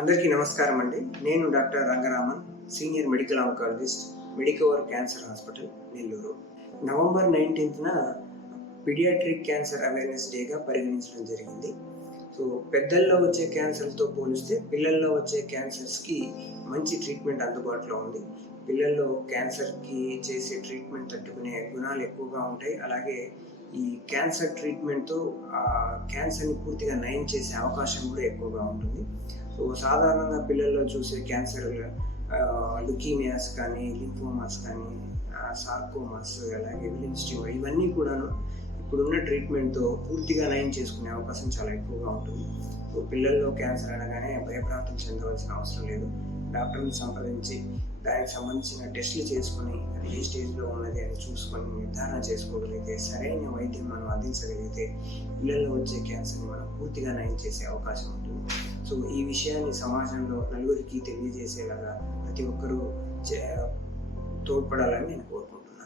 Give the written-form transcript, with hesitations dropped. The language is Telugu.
అందరికీ నమస్కారం అండి. నేను doctor Rangaraman, senior medical oncologist, Medicover cancer hospital, Nellore. November 19న పీడియాట్రిక్ క్యాన్సర్ అవేర్నెస్ డేగా పరిగణించడం జరిగింది. సో పెద్దల్లో వచ్చే క్యాన్సర్తో పోలిస్తే పిల్లల్లో వచ్చే క్యాన్సర్స్కి మంచి ట్రీట్మెంట్ అందుబాటులో ఉంది. పిల్లల్లో క్యాన్సర్కి చేసే ట్రీట్మెంట్ తట్టుకునే గుణాలు ఎక్కువగా ఉంటాయి. అలాగే ఈ క్యాన్సర్ ట్రీట్మెంట్తో క్యాన్సర్ని పూర్తిగా నయం చేసే అవకాశం కూడా ఎక్కువగా ఉంటుంది. సో సాధారణంగా పిల్లల్లో చూసే క్యాన్సర్ లుకీమియాస్ కానీ, లింఫోమాస్ కానీ, సార్కోమాస్, అలాగే విలిమ్స్ ట్యూమర్, ఇవన్నీ కూడాను ఇప్పుడున్న ట్రీట్మెంట్తో పూర్తిగా నయం చేసుకునే అవకాశం చాలా ఎక్కువగా ఉంటుంది. సో పిల్లల్లో క్యాన్సర్ అనగానే భయభ్రాంతులు చెందవలసిన అవసరం లేదు. డాక్టర్ని సంప్రదించి దానికి సంబంధించిన టెస్టులు చేసుకొని అది ఏ స్టేజ్లో ఉన్నది అని చూసుకొని నిర్ధారణ చేసుకోగలిగితే, సరైన వైద్యం మనం అందించగలిగితే పిల్లల్లో వచ్చే క్యాన్సర్ని మనం పూర్తిగా నయం చేసే అవకాశం ఉంటుంది. సో ఈ విషయాన్ని సమాజంలో నలుగురికి తెలియజేసేలాగా ప్రతి ఒక్కరూ తోడ్పడాలని నేను కోరుకుంటున్నాను.